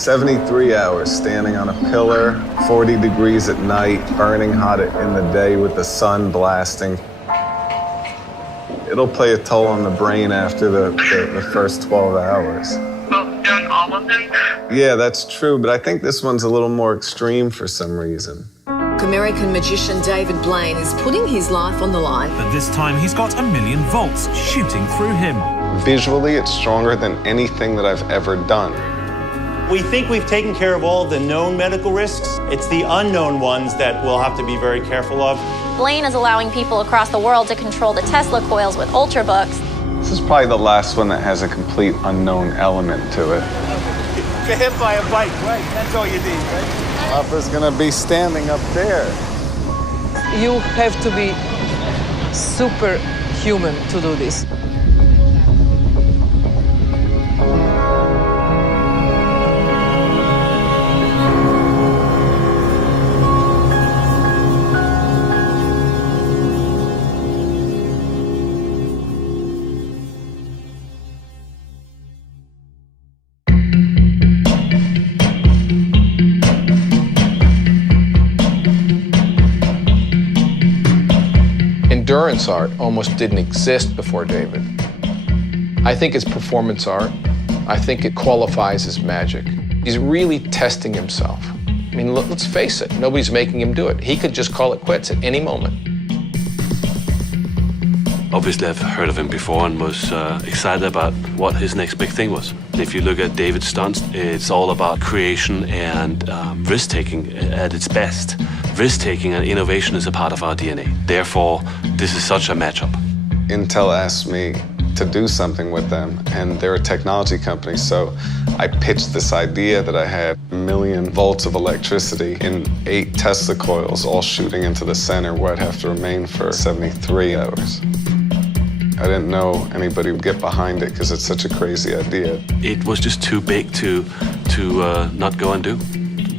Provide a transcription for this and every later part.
73 hours standing on a pillar, 40 degrees at night, burning hot in the day with the sun blasting. It'll play a toll on the brain after the first 12 hours. Well, doing all of them? Yeah, that's true, but I think this one's a little more extreme for some reason. American magician David Blaine is putting his life on the line. But this time he's got 1,000,000 volts shooting through him. Visually, it's stronger than anything that I've ever done. We think we've taken care of all the known medical risks. It's the unknown ones that we'll have to be very careful of. Blaine is allowing people across the world to control the Tesla Coils with Ultrabooks. This is probably the last one that has a complete unknown element to it. Get hit by a bike, right? That's all you need, right? Papa's gonna be standing up there. You have to be superhuman to do this. Endurance art almost didn't exist before David. I think it's performance art. I think it qualifies as magic. He's really testing himself. I mean, let's face it, nobody's making him do it. He could just call it quits at any moment. Obviously, I've heard of him before and was excited about what his next big thing was. If you look at David's stunts, it's all about creation and risk-taking at its best. Risk-taking and innovation is a part of our DNA. Therefore, this is such a matchup. Intel asked me to do something with them, and they're a technology company, so I pitched this idea that I had 1,000,000 volts of electricity in 8 Tesla coils, all shooting into the center, where I'd have to remain for 73 hours. I didn't know anybody would get behind it because it's such a crazy idea. It was just too big to not go and do.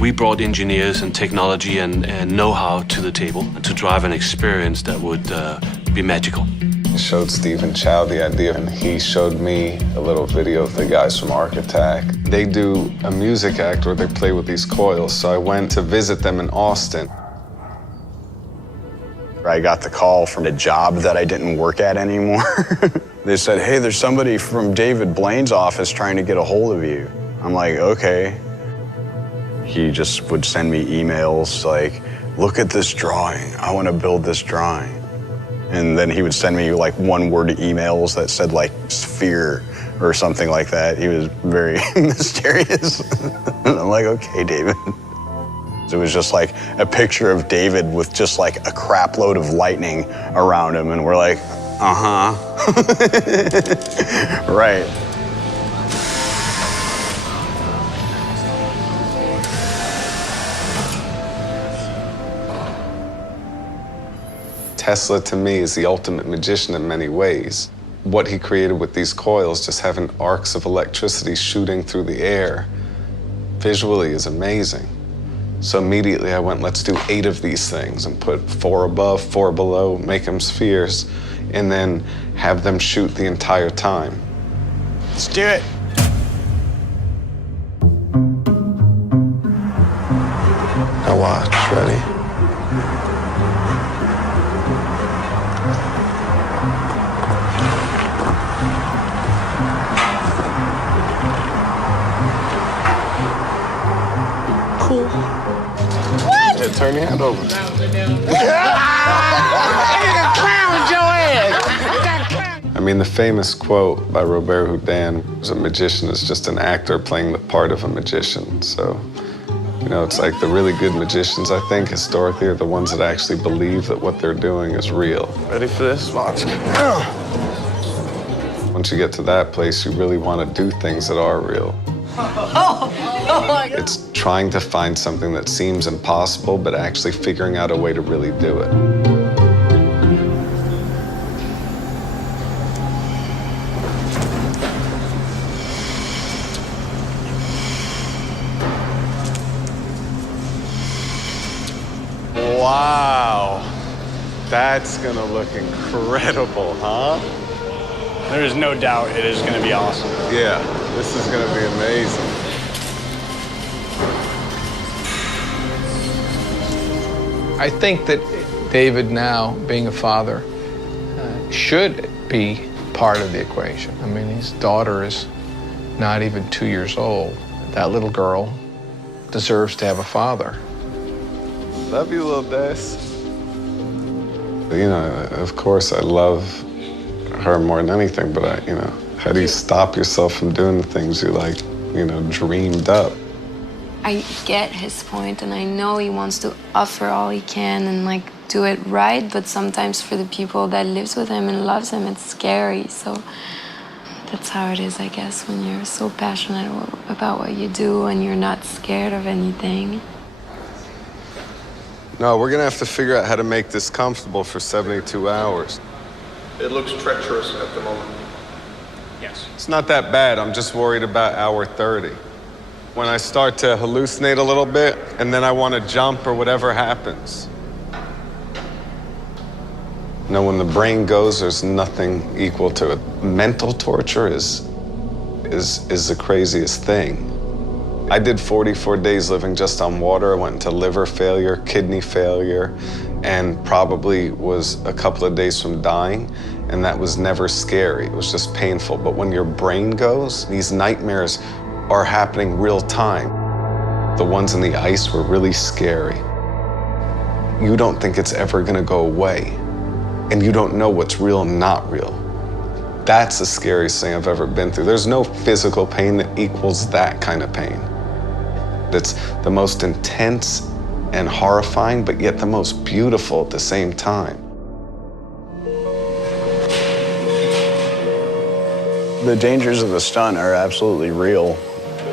We brought engineers and technology and know-how to the table to drive an experience that would be magical. I showed Stephen Chow the idea, and he showed me a little video of the guys from Attack. They do a music act where they play with these coils, so I went to visit them in Austin. I got the call from a job that I didn't work at anymore. They said, hey, there's somebody from David Blaine's office trying to get a hold of you. I'm like, okay. He just would send me emails like, look at this drawing. I want to build this drawing. And then he would send me like one-word emails that said like sphere or something like that. He was very mysterious. And I'm like, okay, David. It was just like a picture of David with just like a crap load of lightning around him. And we're like, uh-huh. Right. Tesla, to me, is the ultimate magician in many ways. What he created with these coils, just having arcs of electricity shooting through the air, visually is amazing. So immediately I went, let's do 8 of these things and put 4 above, 4 below, make them spheres, and then have them shoot the entire time. Let's do it. Now watch, ready? Cool. What? Yeah, turn your hand over. I mean, the famous quote by Robert Houdin was, a magician is just an actor playing the part of a magician. So, you know, it's like the really good magicians, I think, historically, are the ones that actually believe that what they're doing is real. Ready for this? Watch. Once you get to that place, you really want to do things that are real. It's trying to find something that seems impossible, but actually figuring out a way to really do it. Wow. That's gonna look incredible, huh? There is no doubt it is going to be awesome. Yeah, this is gonna be amazing. I think that David now, being a father, should be part of the equation. I mean, his daughter is not even 2 years old. That little girl deserves to have a father. Love you, little Des. You know, of course, I love her more than anything, but how do you stop yourself from doing the things you dreamed up? I get his point, and I know he wants to offer all he can and do it right, but sometimes for the people that lives with him and loves him, it's scary. So that's how it is, I guess, when you're so passionate about what you do and you're not scared of anything. No, we're gonna have to figure out how to make this comfortable for 72 hours. It looks treacherous at the moment. Yes. It's not that bad. I'm just worried about hour 30. When I start to hallucinate a little bit, and then I want to jump or whatever happens. When the brain goes, there's nothing equal to it. Mental torture is the craziest thing. I did 44 days living just on water. I went into liver failure, kidney failure, and probably was a couple of days from dying. And that was never scary. It was just painful. But when your brain goes, these nightmares are happening real time. The ones in the ice were really scary. You don't think it's ever gonna go away, and you don't know what's real and not real. That's the scariest thing I've ever been through. There's no physical pain that equals that kind of pain. It's the most intense and horrifying, but yet the most beautiful at the same time. The dangers of the stunt are absolutely real.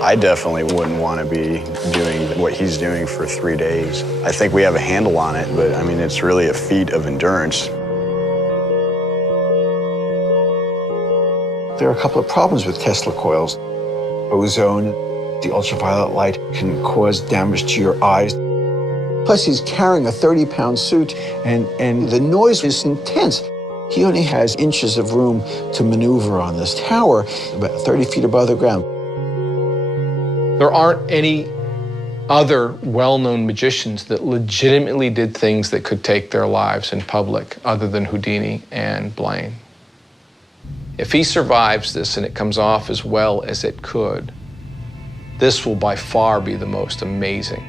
I definitely wouldn't want to be doing what he's doing for 3 days. I think we have a handle on it, but I mean, it's really a feat of endurance. There are a couple of problems with Tesla coils. Ozone, the ultraviolet light can cause damage to your eyes. Plus, he's carrying a 30-pound suit, and the noise is intense. He only has inches of room to maneuver on this tower, about 30 feet above the ground. There aren't any other well-known magicians that legitimately did things that could take their lives in public other than Houdini and Blaine. If he survives this and it comes off as well as it could, this will by far be the most amazing.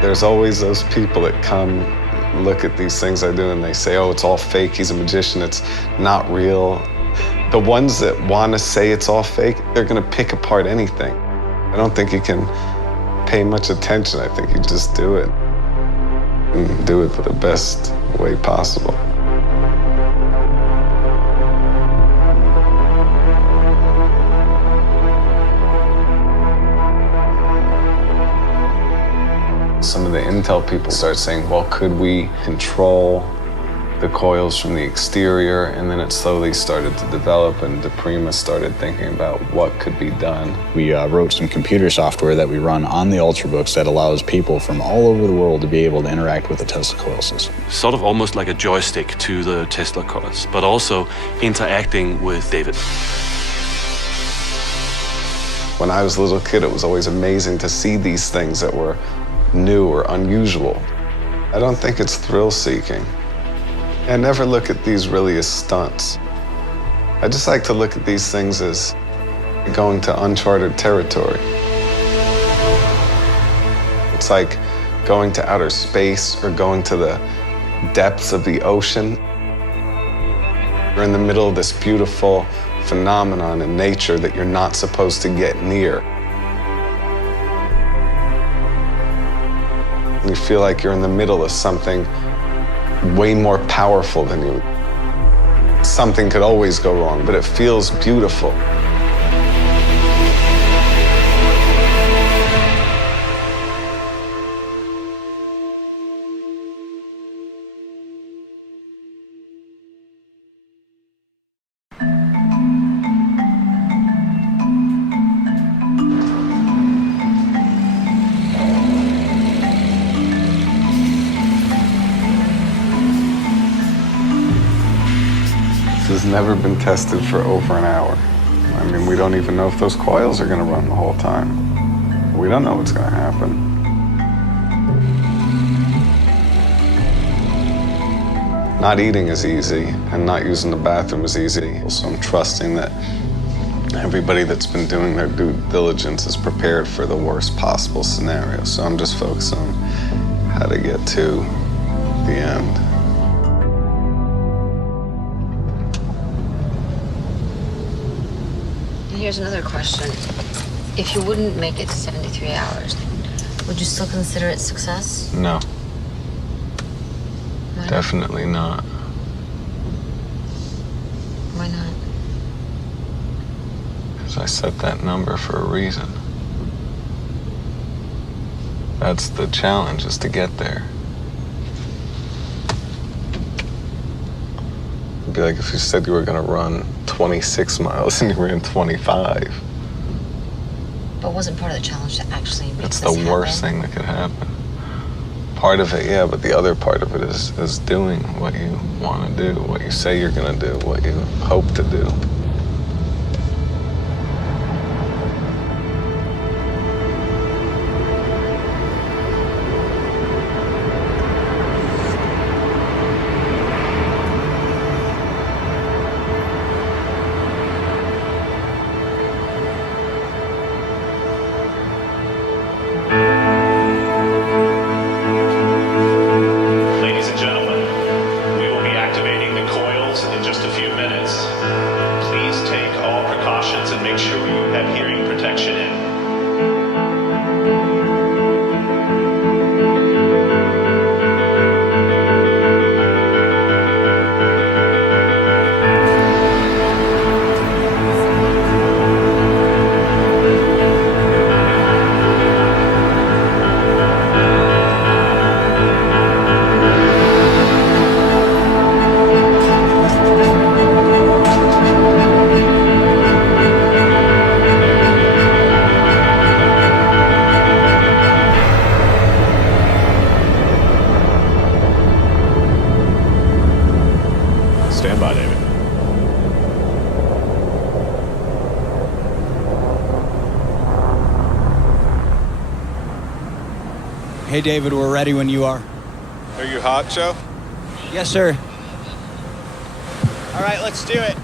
There's always those people that come look at these things I do and they say, oh, it's all fake, he's a magician, it's not real. The ones that want to say it's all fake, they're going to pick apart anything. I don't think you can pay much attention. I think you just do it and do it the best way possible. Some of the intel people start saying, well, could we control the coils from the exterior? And then it slowly started to develop, and DePrima started thinking about what could be done. We wrote some computer software that we run on the Ultrabooks that allows people from all over the world to be able to interact with the Tesla coil system. Sort of almost like a joystick to the Tesla coils, but also interacting with David. When I was a little kid, it was always amazing to see these things that were new or unusual. I don't think it's thrill-seeking. I never look at these really as stunts. I just like to look at these things as going to uncharted territory. It's like going to outer space or going to the depths of the ocean. You're in the middle of this beautiful phenomenon in nature that you're not supposed to get near. You feel like you're in the middle of something way more powerful than you. Something could always go wrong, but it feels beautiful. This has never been tested for over an hour. I mean, we don't even know if those coils are going to run the whole time. We don't know what's going to happen. Not eating is easy, and not using the bathroom is easy. So I'm trusting that everybody that's been doing their due diligence is prepared for the worst possible scenario. So I'm just focused on how to get to the end. Here's another question. If you wouldn't make it to 73 hours, would you still consider it success? No. Why not? Definitely not. Why not? Because I set that number for a reason. That's the challenge, is to get there. It'd be like if you said you were going to run 26 miles and you ran 25. But wasn't part of the challenge to actually make It's this the worst thing that could happen. Part of it, yeah, but the other part of it is doing what you want to do, what you say you're going to do, what you hope to do. Ladies and gentlemen, we will be activating the coils in just a few minutes. Please take all precautions and make sure you have hearing protection in. Stand by, David. Hey, David, we're ready when you are. Are you hot, Joe? Yes, sir. All right, let's do it.